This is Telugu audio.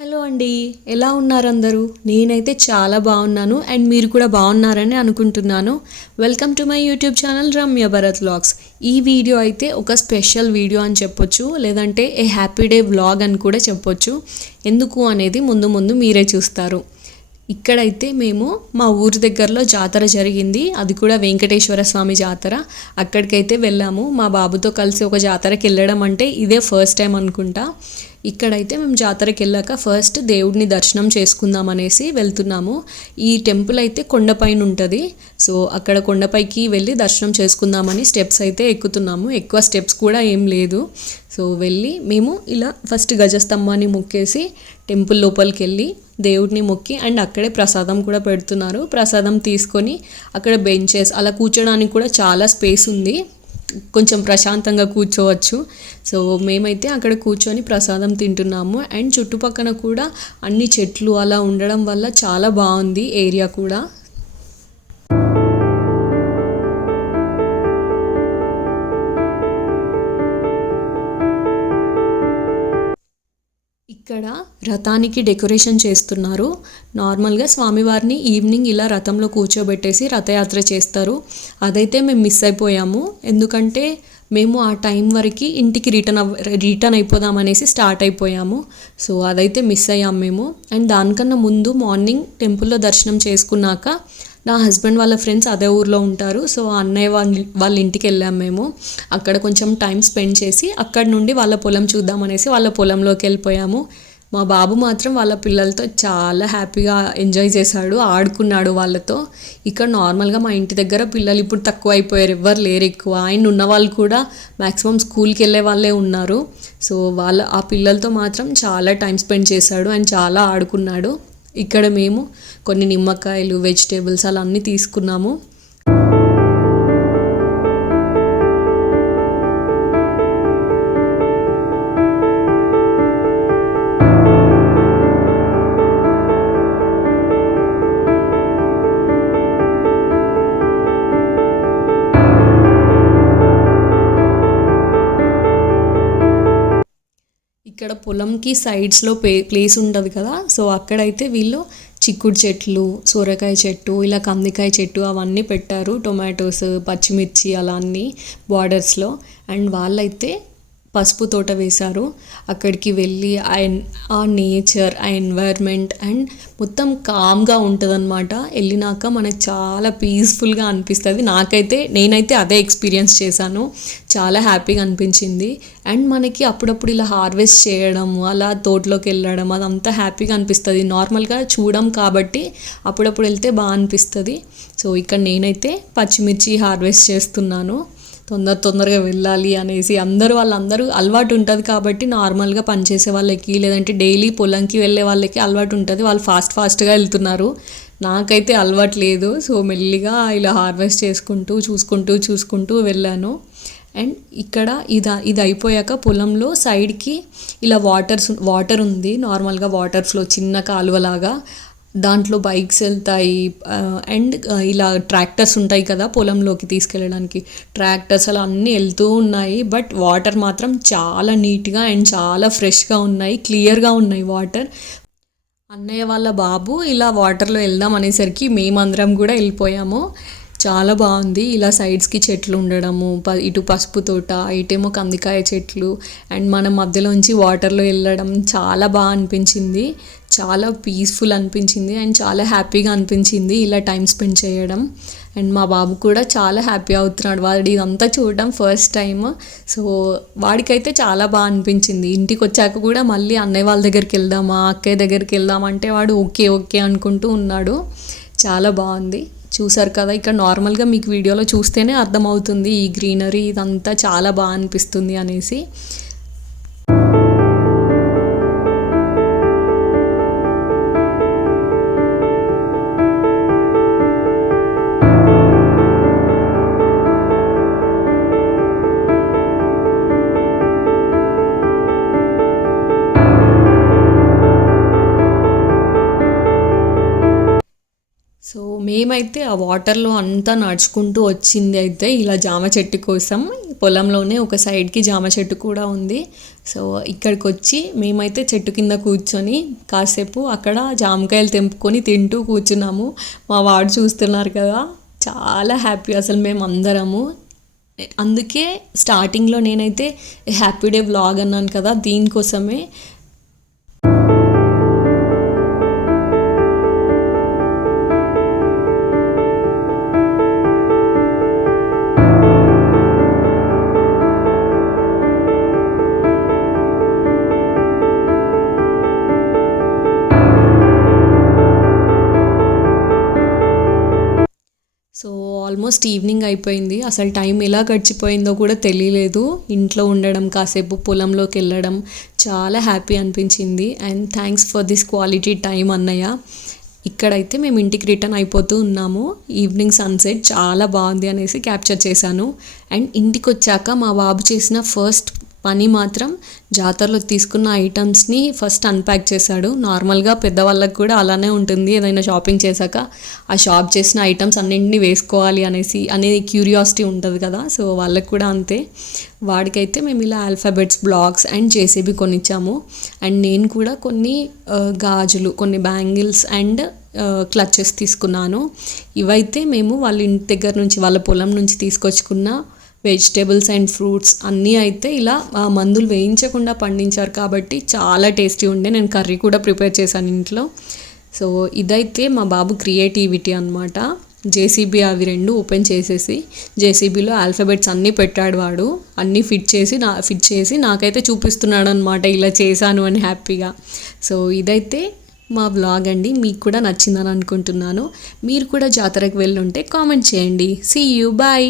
హలో అండి ఎలా ఉన్నారు అందరూ నేనైతే చాలా బాగున్నాను అండ్ మీరు కూడా బాగున్నారని అనుకుంటున్నాను. Welcome to my YouTube channel Ramya Bharat vlogs ఈ వీడియో అయితే ఒక స్పెషల్ వీడియో అని చెప్పొచ్చు లేదంటే ఏ హ్యాపీ డే వ్లాగ్ అని కూడా చెప్పొచ్చు. ఎందుకు అనేది ముందు ముందు మీరే చూస్తారు. ఇక్కడైతే మేము మా ఊరి దగ్గరలో జాతర జరిగింది. అది కూడా వెంకటేశ్వర స్వామి జాతర. అక్కడికైతే వెళ్ళాము. మా బాబుతో కలిసి ఒక జాతరకి వెళ్ళడం అంటే ఇదే ఫస్ట్ టైం అనుకుంటా. ఇక్కడైతే మేము జాతరకి వెళ్ళాక ఫస్ట్ దేవుడిని దర్శనం చేసుకుందాం అనేసి వెళ్తున్నాము. ఈ టెంపుల్ అయితే కొండపైన ఉంటుంది. సో అక్కడ కొండపైకి వెళ్ళి దర్శనం చేసుకుందామని స్టెప్స్ అయితే ఎక్కుతున్నాము. ఎక్కువ స్టెప్స్ కూడా ఏం లేదు. సో వెళ్ళి మేము ఇలా ఫస్ట్ గజస్తంభాన్ని మొక్కేసి టెంపుల్ లోపలికి వెళ్ళి దేవుడిని మొక్కి అండ్ అక్కడే ప్రసాదం కూడా పెడుతున్నారు. ప్రసాదం తీసుకొని అక్కడ బెంచెస్ అలా కూర్చోడానికి కూడా చాలా స్పేస్ ఉంది. కొంచెం ప్రశాంతంగా కూర్చోవచ్చు. సో మేమైతే అక్కడ కూర్చొని ప్రసాదం తింటున్నాము. అండ్ చుట్టుపక్కన కూడా అన్ని చెట్లు అలా ఉండడం వల్ల చాలా బాగుంది ఏరియా కూడా. రథానికి డెకరేషన్ చేస్తున్నారు. నార్మల్గా స్వామివారిని ఈవినింగ్ ఇలా రథంలో కూర్చోబెట్టేసి రథయాత్ర చేస్తారు. అదైతే మేము మిస్ అయిపోయాము. ఎందుకంటే మేము ఆ టైం వరకు ఇంటికి రిటర్న్ అవ్ రిటర్న్ అయిపోదాం అనేసి స్టార్ట్ అయిపోయాము. సో అదైతే మిస్ అయ్యాం మేము. అండ్ దానికన్నా ముందు మార్నింగ్ టెంపుల్లో దర్శనం చేసుకున్నాక నా హస్బెండ్ వాళ్ళ ఫ్రెండ్స్ అదే ఊర్లో ఉంటారు. సో అన్నయ్య వాళ్ళ వాళ్ళ ఇంటికి వెళ్ళాం మేము. అక్కడ కొంచెం టైం స్పెండ్ చేసి అక్కడ నుండి వాళ్ళ పొలం చూద్దాం అనేసి వాళ్ళ పొలంలోకి వెళ్ళిపోయాము. మా బాబు మాత్రం వాళ్ళ పిల్లలతో చాలా హ్యాపీగా ఎంజాయ్ చేశాడు ఆడుకున్నాడు వాళ్ళతో. ఇక్కడ నార్మల్గా మా ఇంటి దగ్గర పిల్లలు ఇప్పుడు తక్కువ అయిపోయారు ఎవ్వరు లేరు ఎక్కువ. ఆయన ఉన్న వాళ్ళు కూడా మ్యాక్సిమం స్కూల్కి వెళ్ళే వాళ్ళే ఉన్నారు. సో వాళ్ళ ఆ పిల్లలతో మాత్రం చాలా టైం స్పెండ్ చేశాడు అండ్ చాలా ఆడుకున్నాడు. ఇక్కడ మేము కొన్ని నిమ్మకాయలు వెజిటేబుల్స్ అలా అన్నీ తీసుకున్నాము. ఇక్కడ పొలంకి సైడ్స్లో ప్లే ప్లేస్ ఉంటుంది కదా? సో అక్కడైతే వీళ్ళు చిక్కుడు చెట్లు సొరకాయ చెట్టు ఇలా కందికాయ చెట్టు అవన్నీ పెట్టారు. టొమాటోస్ పచ్చిమిర్చి అలా అన్నీ బార్డర్స్లో అండ్ వాళ్ళైతే పసుపు తోట వేశారు. అక్కడికి వెళ్ళి ఆ ఆ నేచర్ ఆ ఎన్వైర్న్మెంట్ అండ్ మొత్తం కామ్గా ఉంటుందన్నమాట. వెళ్ళినాక మనకు చాలా పీస్ఫుల్గా అనిపిస్తుంది. నాకైతే నేనైతే అదే ఎక్స్పీరియన్స్ చేశాను. చాలా హ్యాపీగా అనిపించింది. అండ్ మనకి అప్పుడప్పుడు ఇలా హార్వెస్ట్ చేయడం అలా తోటలోకి వెళ్ళడం అదంతా హ్యాపీగా అనిపిస్తుంది. నార్మల్గా చూడం కాబట్టి అప్పుడప్పుడు వెళ్తే బాగా అనిపిస్తుంది. సో ఇక్కడ నేనైతే పచ్చిమిర్చి హార్వెస్ట్ చేస్తున్నాను. తొందర తొందరగా వెళ్ళాలి అనేసి అందరూ వాళ్ళందరూ అలవాటు ఉంటుంది కాబట్టి నార్మల్గా పనిచేసే వాళ్ళకి లేదంటే డైలీ పొలంకి వెళ్ళే వాళ్ళకి అలవాటు ఉంటుంది. వాళ్ళు ఫాస్ట్ ఫాస్ట్గా వెళ్తున్నారు. నాకైతే అలవాటు లేదు. సో మెల్లిగా ఇలా హార్వెస్ట్ చేసుకుంటూ చూసుకుంటూ చూసుకుంటూ వెళ్ళాను. అండ్ ఇక్కడ ఇది ఇది అయిపోయాక పొలంలో సైడ్కి ఇలా వాటర్స్ వాటర్ ఉంది. నార్మల్గా వాటర్ ఫ్లో చిన్న కాలువలాగా. దాంట్లో బైక్స్ వెళ్తాయి అండ్ ఇలా ట్రాక్టర్స్ ఉంటాయి కదా పొలంలోకి తీసుకెళ్ళడానికి. ట్రాక్టర్స్ అలా అన్నీ వెళ్తూ ఉన్నాయి బట్ వాటర్ మాత్రం చాలా నీట్గా అండ్ చాలా ఫ్రెష్గా ఉన్నాయి క్లియర్గా ఉన్నాయి వాటర్. అన్నయ్య వాళ్ళ బాబు ఇలా వాటర్లో వెళ్దాం అనేసరికి మేమందరం కూడా వెళ్ళిపోయాము. చాలా బాగుంది. ఇలా సైడ్స్కి చెట్లు ఉండడము ప ఇటు పసుపు తోట ఇటేమో కందికాయ చెట్లు అండ్ మన మధ్యలోంచి వాటర్లో వెళ్ళడం చాలా బాగా అనిపించింది. చాలా పీస్ఫుల్ అనిపించింది అండ్ చాలా హ్యాపీగా అనిపించింది ఇలా టైం స్పెండ్ చేయడం. అండ్ మా బాబు కూడా చాలా హ్యాపీ అవుతున్నాడు. వాడు ఇదంతా చూడడం ఫస్ట్ టైం సో వాడికైతే చాలా బాగా అనిపించింది. ఇంటికి వచ్చాక కూడా మళ్ళీ అన్నయ్య వాళ్ళ దగ్గరికి వెళ్దామా అక్కయ్య దగ్గరికి వెళ్దామంటే వాడు ఓకే ఓకే అనుకుంటూ ఉన్నాడు. చాలా బాగుంది. చూసారు కదా ఇక్కడ నార్మల్గా మీకు వీడియోలో చూస్తేనే అర్థమవుతుంది ఈ గ్రీనరీ ఇదంతా చాలా బాగా అనిపిస్తుంది అనేసి. మేమైతే ఆ వాటర్లో అంతా నడుచుకుంటూ వచ్చింది అయితే ఇలా జామ చెట్టు కోసం. పొలంలోనే ఒక సైడ్కి జామ చెట్టు కూడా ఉంది. సో ఇక్కడికి వచ్చి మేమైతే చెట్టు కింద కూర్చొని కాసేపు అక్కడ జామకాయలు తెంపుకొని తింటూ కూర్చున్నాము. మా వాడు చూస్తున్నారు కదా చాలా హ్యాపీ అసలు మేము అందరము అందుకే స్టార్టింగ్లో నేనైతే హ్యాపీ డే బ్లాగ్ అన్నాను కదా దీనికోసమే సో ఆల్మోస్ట్ ఈవినింగ్ అయిపోయింది. అసలు టైం ఎలా గడిచిపోయిందో కూడా తెలియలేదు. ఇంట్లో ఉండడం కాసేపు పొలంలోకి వెళ్ళడం చాలా హ్యాపీ అనిపించింది. And thanks for this quality time అన్నయ్య. ఇక్కడైతే మేము ఇంటికి రిటర్న్ అయిపోతూ ఉన్నాము. ఈవినింగ్ సన్సెట్ చాలా బాగుంది అనేసి క్యాప్చర్ చేశాను. అండ్ ఇంటికి వచ్చాక మా బాబు చేసిన ఫస్ట్ పని మాత్రం జాతరలో తీసుకున్న ఐటమ్స్ని ఫస్ట్ అన్ప్యాక్ చేశాడు. నార్మల్గా పెద్దవాళ్ళకి కూడా అలానే ఉంటుంది. ఏదైనా షాపింగ్ చేశాక ఆ షాప్ చేసిన ఐటమ్స్ అన్నింటినీ వేసుకోవాలి అనేసి అనేది క్యూరియాసిటీ ఉంటుంది కదా. సో వాళ్ళకి కూడా అంతే. వాడికైతే మేము ఇలా ఆల్ఫాబెట్స్ బ్లాగ్స్ అండ్ జేసీబీ కొనిచ్చాము. అండ్ నేను కూడా కొన్ని uh, గాజులు కొన్ని బ్యాంగిల్స్ అండ్ క్లచెస్ తీసుకున్నాను. ఇవైతే మేము వాళ్ళ ఇంటి దగ్గర నుంచి వాళ్ళ పొలం నుంచి తీసుకొచ్చుకున్న వెజిటేబుల్స్ అండ్ ఫ్రూట్స్ అన్నీ అయితే ఇలా ఆ, మందులు వేయించకుండా పండించారు కాబట్టి చాలా టేస్టీ ఉండే. నేను కర్రీ కూడా ప్రిపేర్ చేశాను ఇంట్లో. సో ఇదైతే మా బాబు క్రియేటివిటీ అనమాట జేసీబీ అవి రెండు ఓపెన్ చేసేసి జేసీబీలో ఆల్ఫాబెట్స్ అన్నీ పెట్టాడు వాడు. అన్నీ ఫిట్ చేసి నా ఫిట్ చేసి నాకైతే చూపిస్తున్నాడు అనమాట ఇలా చేశాను అని హ్యాపీగా. సో ఇదైతే మా బ్లాగ్ అండి. మీకు కూడా నచ్చిందని అనుకుంటున్నాను. మీరు కూడా జాతరకు వెళ్ళుంటే కామెంట్ చేయండి. See you bye